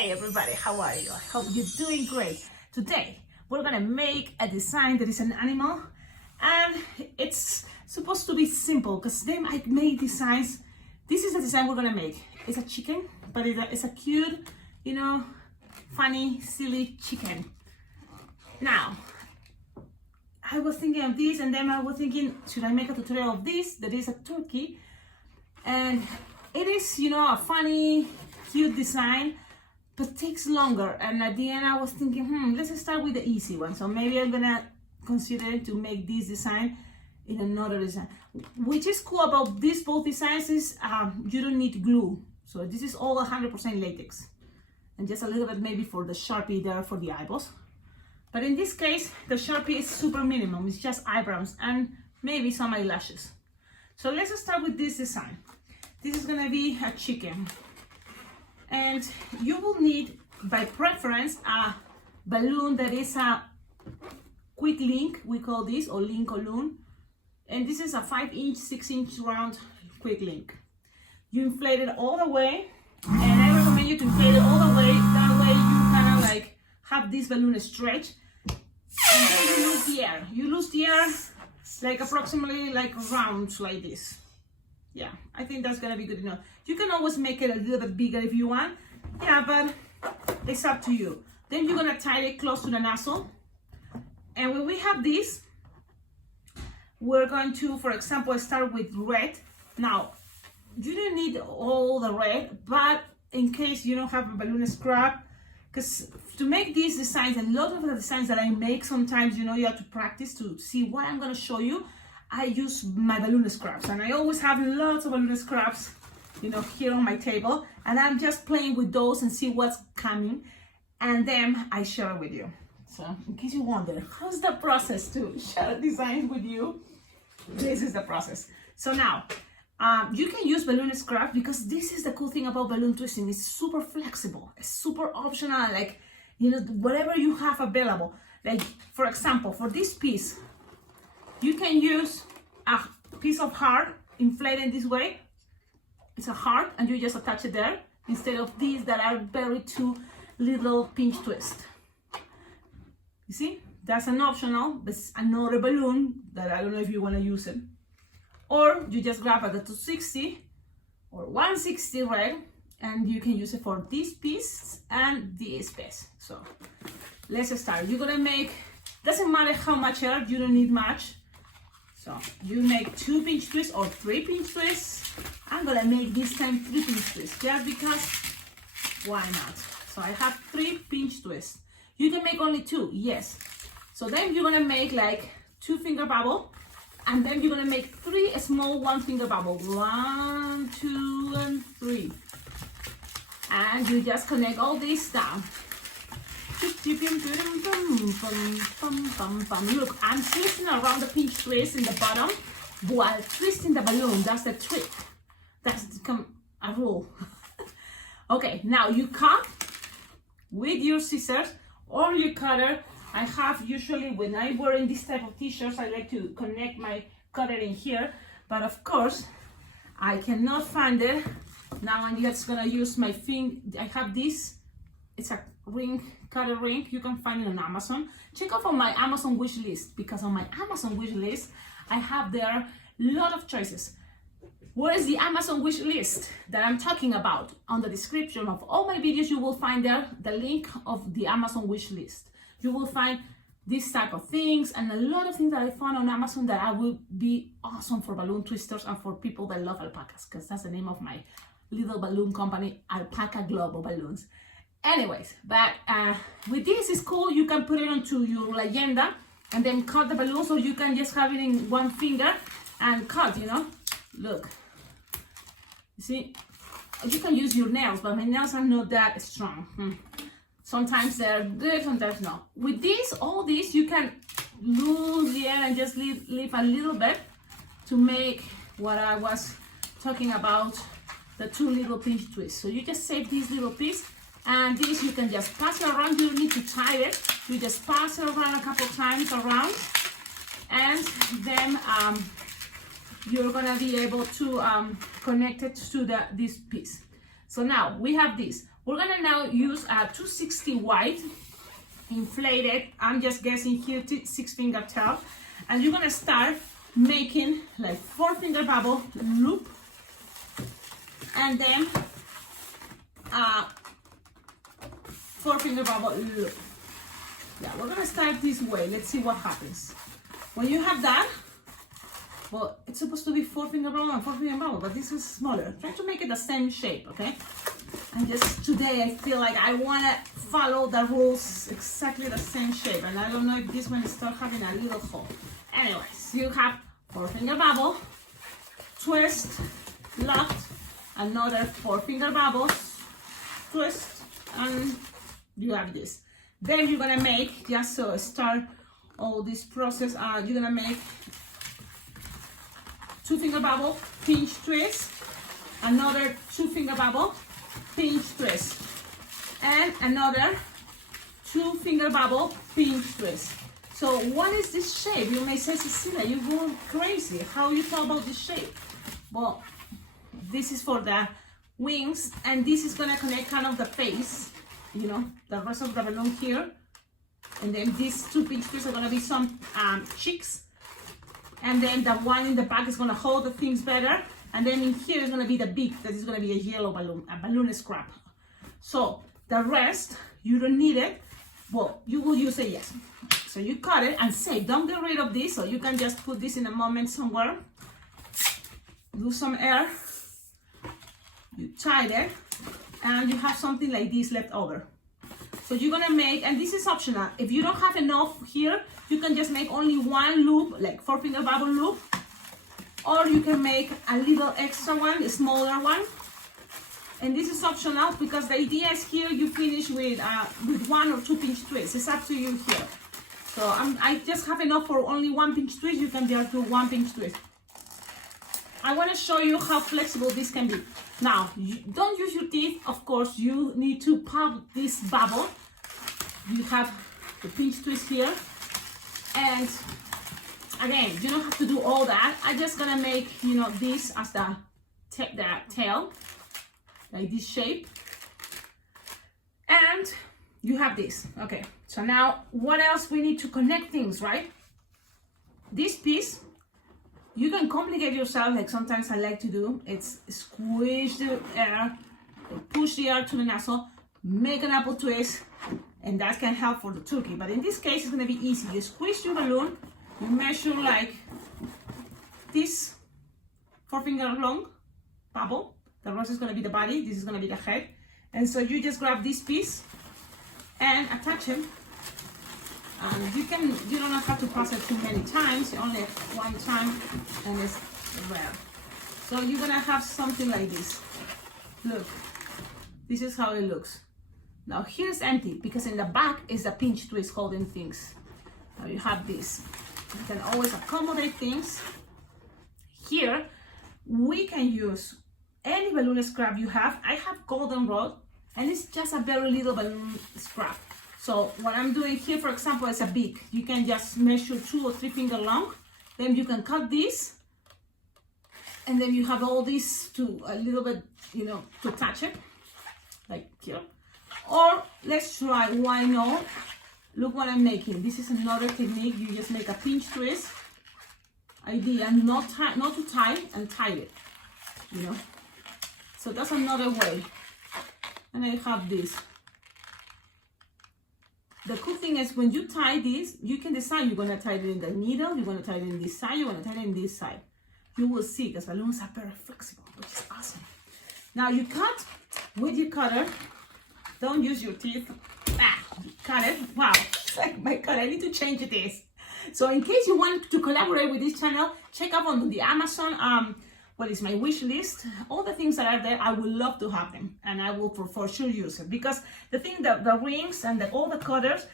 Hey everybody, how are you? I hope you're doing great. Today we're gonna make a design that is an animal, and it's supposed to be simple because then I made designs. This is the design we're gonna make. It's a chicken, but it's a cute, funny, silly chicken. Now, I was thinking of this, and then I was thinking, should I make a tutorial of this? That is a turkey, and it is, a funny, cute design, but takes longer. And at the end, I was thinking, let's start with the easy one. So maybe I'm gonna consider to make this design in another design. Which is cool about these both designs is you don't need glue. So this is all 100% latex, and just a little bit maybe for the Sharpie there for the eyeballs. But in this case, the Sharpie is super minimum. It's just eyebrows and maybe some eyelashes. So let's start with this design. This is gonna be a chicken. And you will need, by preference, a balloon that is a quick link, we call this, or link balloon. And this is a 5-inch, 6-inch round quick link. You inflate it all the way, and I recommend you to inflate it all the way. That way you kind of like have this balloon stretch, and then you lose the air. You lose the air like approximately like round like this. Yeah, I think that's gonna be good enough. You can always make it a little bit bigger if you want. Yeah, but it's up to you. Then you're gonna tie it close to the nozzle. And when we have this, we're going to, for example, start with red. Now, you don't need all the red, but in case you don't have a balloon scrap, because to make these designs, a lot of the designs that I make, sometimes, you have to practice to see what I'm gonna show you. I use my balloon scraps, and I always have lots of balloon scraps, here on my table, and I'm just playing with those and see what's coming, and then I share it with you. So in case you wonder, how's the process to share designs with you? This is the process. So now, you can use balloon scraps because this is the cool thing about balloon twisting. It's super flexible. It's super optional, like, whatever you have available. Like, for example, for this piece, you can use a piece of heart inflated this way. It's a heart, and you just attach it there instead of these that are very two little pinch twist. You see, that's an optional, but it's another balloon that I don't know if you want to use it. Or you just grab a 260 or 160 red, and you can use it for this piece and this piece. So let's start. You're gonna make, doesn't matter how much air, you don't need much. So you make 2 pinch twists or 3 pinch twists. I'm gonna make this time 3 pinch twists just because, why not? So I have 3 pinch twists. You can make only 2, yes. So then you're gonna make like 2 finger bubble, and then you're gonna make 3 small 1 finger bubble. 1, 2, and 3. And you just connect all this down. Look, I'm twisting around the pinch twist in the bottom while twisting the balloon. That's the trick. That's a rule. Okay, now you cut with your scissors or your cutter. I have usually, when I'm wearing this type of t-shirts, I like to connect my cutter in here, but of course I cannot find it. Now I'm just gonna use my finger. I have this, it's a ring, cutter ring. You can find it on Amazon. Check out on my Amazon wish list, because on my Amazon wish list I have there a lot of choices. What is the Amazon wish list that I'm talking about? On the description of all my videos, you will find there the link of the Amazon wish list. You will find this type of things and a lot of things that I found on Amazon that I will be awesome for balloon twisters and for people that love alpacas, because that's the name of my little balloon company, Alpacaglobo Balloons. Anyways, but with this is cool. You can put it onto your leyenda and then cut the balloon, so you can just have it in one finger and cut, Look, you see, you can use your nails, but my nails are not that strong. Sometimes they're good, sometimes not. With this, all this, you can lose the air and just leave a little bit to make what I was talking about, the 2 little pinch twists. So you just save this little piece, and this you can just pass it around. You don't need to tie it. You just pass it around a couple times around, and then you're gonna be able to connect it to this piece. So now we have this. We're gonna now use a 260 white, inflated, I'm just guessing here, 6-finger tail, and you're gonna start making like 4-finger bubble loop, and then 4-finger bubble loop. Yeah, we're gonna start this way. Let's see what happens. When you have that, well, it's supposed to be 4-finger bubble and 4-finger bubble, but this is smaller. Try to make it the same shape, okay? And just today I feel like I wanna follow the rules exactly the same shape, and I don't know if this one starts having a little hole. Anyways, you have 4-finger bubble, twist, locked, another 4-finger bubbles, twist, and you have this. Then you're gonna make, just so start all this process, you're gonna make 2-finger bubble, pinch twist, another 2-finger bubble, pinch twist, and another 2-finger bubble, pinch twist. So what is this shape? You may say, Cecilia, you're going crazy. How you thought about this shape? Well, this is for the wings, and this is gonna connect kind of the face, you know, the rest of the balloon here. And then these 2 pinch twists are gonna be some cheeks. And then the one in the back is gonna hold the things better. And then in here is gonna be the beak, that is gonna be a yellow balloon, a balloon scrap. So the rest, you don't need it. Well, you will use it, yes. So you cut it and save. Don't get rid of this, so you can just put this in a moment somewhere. Lose some air. You tie it, and you have something like this left over. So you're gonna make, and this is optional. If you don't have enough here, you can just make only 1 loop, like 4-finger bubble loop. Or you can make a little extra one, a smaller one. And this is optional because the idea is here you finish with 1 or 2 pinch twists. It's up to you here. So I just have enough for only 1 pinch twist. You can just do 1 pinch twist. I want to show you how flexible this can be. Now, don't use your teeth. Of course, you need to pop this bubble. You have the pinch twist here. And again, you don't have to do all that. I'm just gonna make, you know, this as the tail, like this shape. And you have this. Okay, so now what else? We need to connect things, right? This piece, you can complicate yourself, like sometimes I like to do. It's squish the air, push the air to the nozzle, make an apple twist, and that can help for the turkey. But in this case, it's gonna be easy. You squeeze your balloon, you measure like this 4-finger long bubble. The rest is gonna be the body, this is gonna be the head. And so you just grab this piece and attach it. And you don't have to pass it too many times, only 1 time, and it's rare. So you're gonna have something like this. Look, this is how it looks. Now here's empty because in the back is the pinch twist holding things. Now you have this. You can always accommodate things. Here, we can use any balloon scrap you have. I have golden rod, and it's just a very little balloon scrap. So what I'm doing here, for example, is a beak. You can just measure 2 or 3 finger long. Then you can cut this, and then you have all this to a little bit, you know, to attach it, like here. Or let's try, why not? Look what I'm making. This is another technique. You just make a pinch twist. Idea, not to tie and tie it, you know. So that's another way. And I have this. The cool thing is when you tie this, you can decide you're gonna tie it in the middle, you're gonna tie it in this side, you're gonna tie it in this side. You will see, because balloons are very flexible, which is awesome. Now you cut with your cutter. Don't use your teeth. Cut it. Wow, like my God, I need to change this. So in case you want to collaborate with this channel, check out on the Amazon, what is my wish list. All the things that are there, I would love to have them, and I will for sure use it. Because the thing, the rings and all the cutters,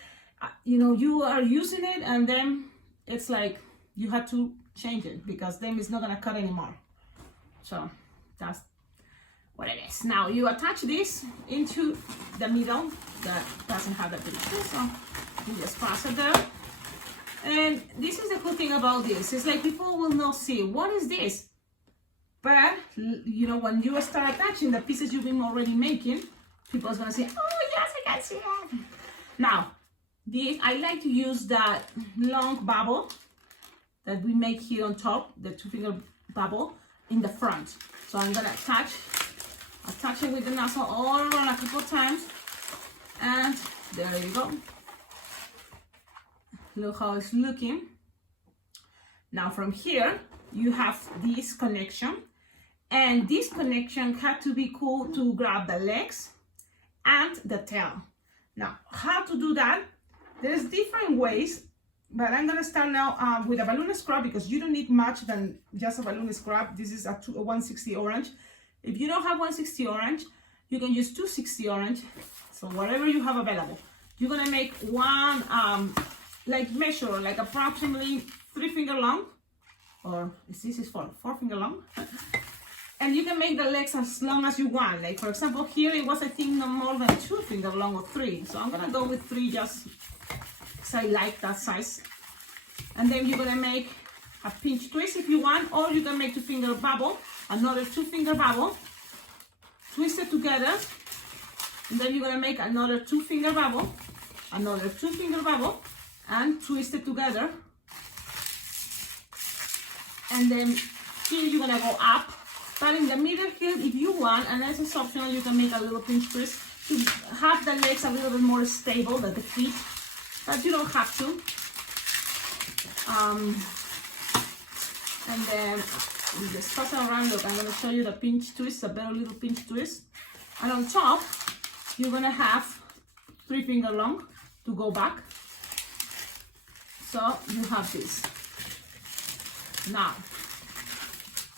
you know, you are using it, and then it's like you have to change it because then it's not gonna cut anymore. So that's what it is. Now you attach this into the middle that doesn't have the picture, so you just pass it there. And this is the cool thing about this. It's like people will not see what is this, but you know, when you start attaching the pieces you've been already making, people are gonna say, oh yes, I can see it. Now, I like to use that long bubble that we make here on top, the 2-finger bubble in the front. So I'm gonna attach it with the nozzle all around a couple of times, and there you go. Look how it's looking. Now from here, you have this connection, and this connection had to be cool to grab the legs and the tail. Now, how to do that? There's different ways, but I'm gonna start now with a balloon scrub, because you don't need much than just a balloon scrub. This is a 160 orange. If you don't have 160 orange, you can use 260 orange. So whatever you have available. You're gonna make one, like measure, like approximately 3-finger long, or this is 4-finger long. And you can make the legs as long as you want. Like for example, here it was, I think, no more than 2-finger long or 3. So I'm gonna go with 3 just because I like that size. And then you're gonna make a pinch twist if you want, or you can make 2-finger bubble, another 2-finger bubble, twist it together, and then you're gonna make another 2-finger bubble, another 2-finger bubble, and twist it together. And then here you're gonna go up, but in the middle here, if you want, and this is optional, you can make a little pinch twist to have the legs a little bit more stable than the feet, but you don't have to. And then you just pass it around. Look, I'm gonna show you the pinch twist, a very little pinch twist. And on top, you're gonna have 3-finger long to go back. So you have this. Now,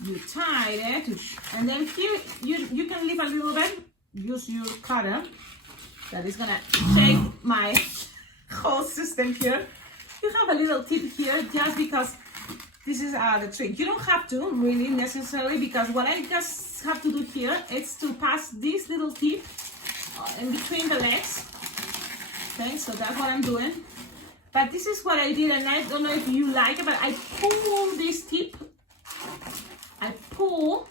you tie it, and then here you can leave a little bit, use your cutter, that is gonna shake my whole system here. You have a little tip here, just because this is the trick. You don't have to really necessarily, because what I just have to do here is to pass this little tip in between the legs. Okay, so that's what I'm doing. But this is what I did, and I don't know if you like it, but I pull this tip. I pull,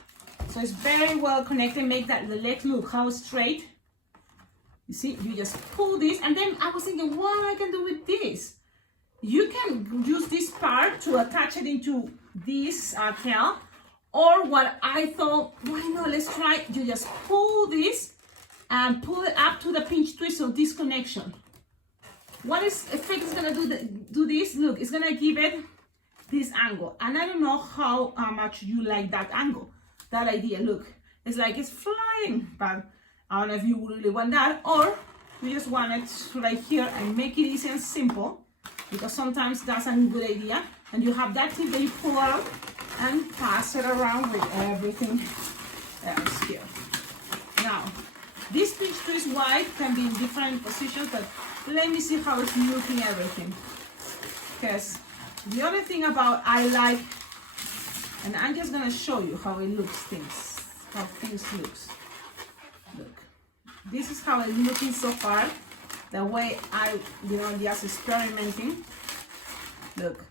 so it's very well connected, make that the leg look how straight. You see, you just pull this, and then I was thinking, what I can do with this? You can use this part to attach it into this tail, or what I thought, why not, let's try, you just pull this and pull it up to the pinch twist of this connection. What effect is gonna do this? Look, it's gonna give it this angle, and I don't know how much you like that angle, that idea. Look, it's like it's flying, but I don't know if you really want that, or you just want it right here and make it easy and simple, because sometimes that's a good idea. And you have that tip that you pull out and pass it around with everything else here. Now, this pinch twist wide can be in different positions, but let me see how it's looking everything. Because the other thing about I like, and I'm just gonna show you how it looks, how things looks. Look, this is how it's looking so far. The way I, just experimenting. Look.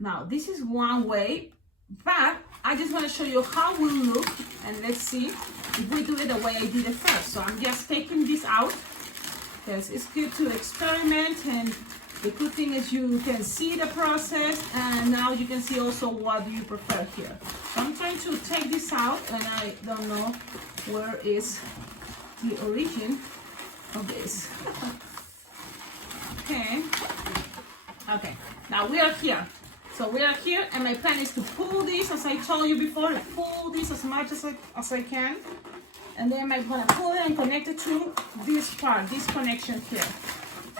Now this is one way, but I just want to show you how it will look, and let's see if we do it the way I did it first. So I'm just taking this out, because it's good to experiment, and the good thing is you can see the process, and now you can see also what you prefer here. So I'm trying to take this out, and I don't know where is the origin of this. Okay, now we are here. So we are here, and my plan is to pull this, as I told you before, pull this as much as I can, and then I'm gonna pull it and connect it to this part, this connection here.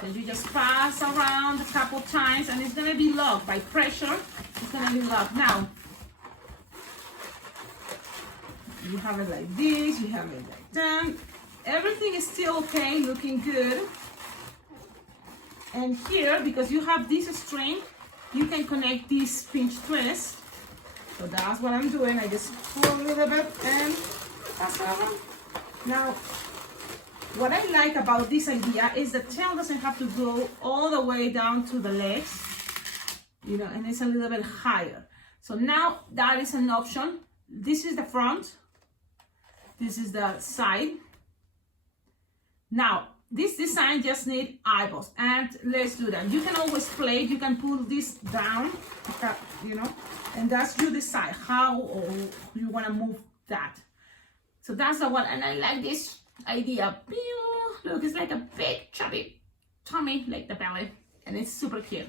So you just pass around a couple times, and it's gonna be locked by pressure. It's gonna be locked. Now, you have it like this, you have it like that. Everything is still okay, looking good. And here, because you have this string, you can connect this pinch twist. So that's what I'm doing. I just pull a little bit and pass it around. Now, what I like about this idea is the tail doesn't have to go all the way down to the legs, and it's a little bit higher. So now that is an option. This is the front, This is the side. Now, this design just need eyeballs, and let's do that. You can always play, you can pull this down, you know, and that's you decide how or you want to move that. So that's the one, and I like this idea. Look, it's like a big chubby tummy, like the belly, and it's super cute.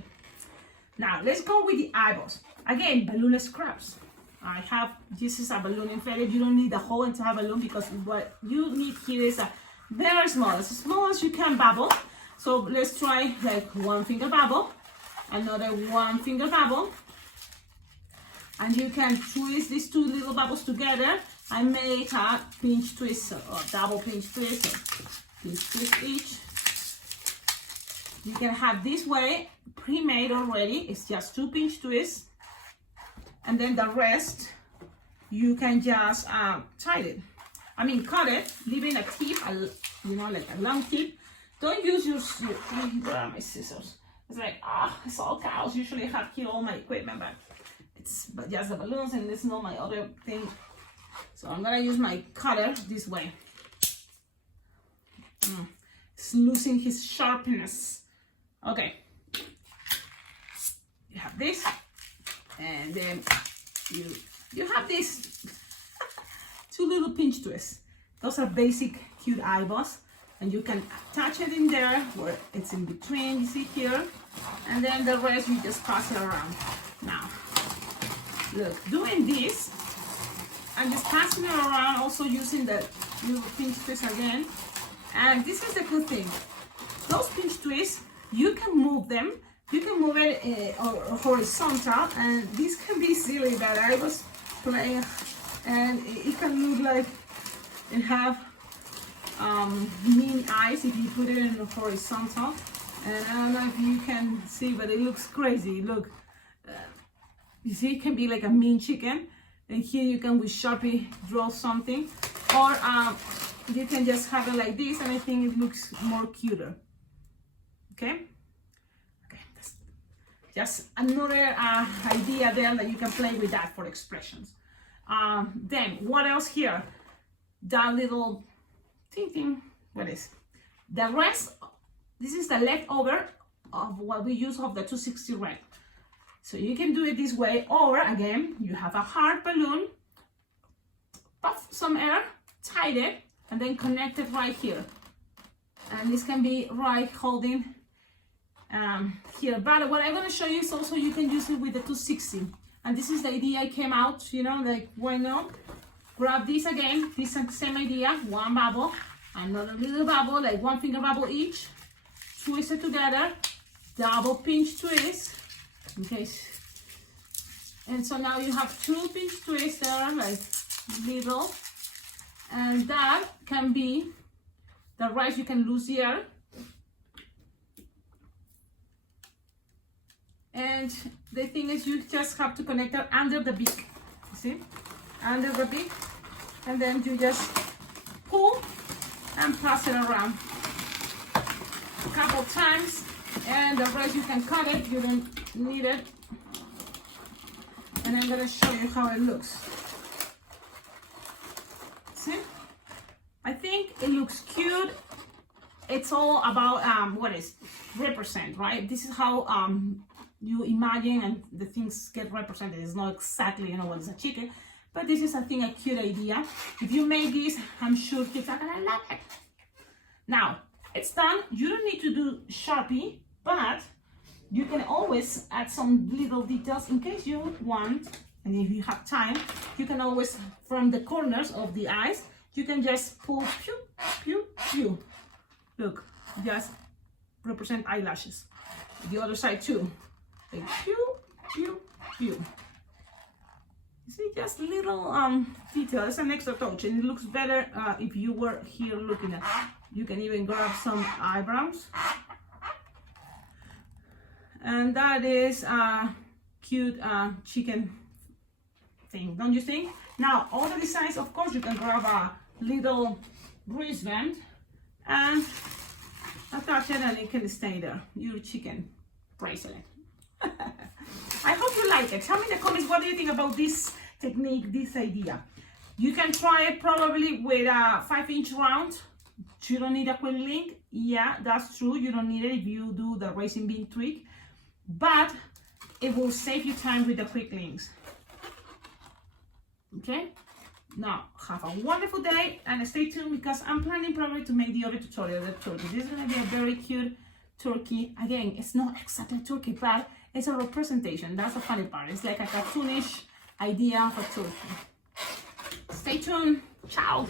Now let's go with the eyeballs. Again, balloon scraps. I have, this is a balloon inflated. You don't need the whole entire balloon, because what you need here is a very small, as small as you can bubble. So let's try like one finger bubble, another one finger bubble, and you can twist these two little bubbles together and make a pinch twist or double pinch twist, or pinch twist each. You can have this way pre-made already. It's just 2 pinch twists, and then the rest you can just tie it. I mean, cut it, leaving a tip, you know, like a long tip. Don't use your where are my scissors? It's like, it's all cows. Usually I have here all my equipment, but it's just the balloons, and it's not my other thing. So I'm gonna use my cutter this way. It's losing his sharpness. Okay. You have this, and then you have this 2 little pinch twists. Those are basic cute eyeballs, and you can attach it in there where it's in between, you see here, and then the rest you just pass it around. Now, look, doing this and just passing it around, also using the little pinch twist again. And this is the good thing. Those pinch twists, you can move them. You can move it horizontal, and this can be silly, but I was playing, and it can look like it have mini eyes if you put it in the horizontal. And I don't know if you can see, but it looks crazy. Look, you see, it can be like a mean chicken, and here you can with Sharpie draw something, or you can just have it like this, and I think it looks more cuter. Okay, that's just another idea there that you can play with that for expressions. Then what else here? That little thing, what is the rest? This is the leftover of what we use of the 260 red. So you can do it this way, or again, you have a hard balloon, puff some air, tie it, and then connect it right here. And this can be right holding here. But what I'm going to show you is also you can use it with the 260. And this is the idea I came out, you know, like, why not? Grab this again, this same idea, one bubble, another little bubble, like 1 finger bubble each, twist it together, double pinch twist, okay, and so now you have 2 pinch twists there, like little, and that can be the rest. You can lose here, and the thing is you just have to connect it under the beak, you see, under the beak, and then you just pull and pass it around a couple times, and the rest you can cut it, you don't need it. And I'm going to show you how it looks. See? I think it looks cute. It's all about what is represent, right? This is how you imagine and the things get represented. It's not exactly, you know, what is a chicken, but this is, I think, a cute idea. If you make this, I'm sure kids are gonna love it. Now, it's done. You don't need to do Sharpie, but you can always add some little details in case you want, and if you have time, you can always, from the corners of the eyes, you can just pull, pew, pew, pew. Look, just represent eyelashes. The other side too, like pew, pew, pew. You see, just little detail. It's an extra touch, and it looks better if you were here looking at it. You can even grab some eyebrows. And that is a cute chicken thing, don't you think? Now, all the designs, of course, you can grab a little wristband and attach it, and it can stay there. Your chicken bracelet. I hope you like it. Tell me in the comments, what do you think about this technique, this idea? You can try it probably with a 5-inch round. You don't need a quick link. Yeah, that's true. You don't need it if you do the racing bean trick, but it will save you time with the quick links. Okay? Now, have a wonderful day and stay tuned because I'm planning probably to make the other tutorial, the turkey. This is going to be a very cute turkey. Again, it's not exactly turkey, but it's a representation. That's the funny part. It's like a cartoonish idea of a turkey. Stay tuned. Ciao.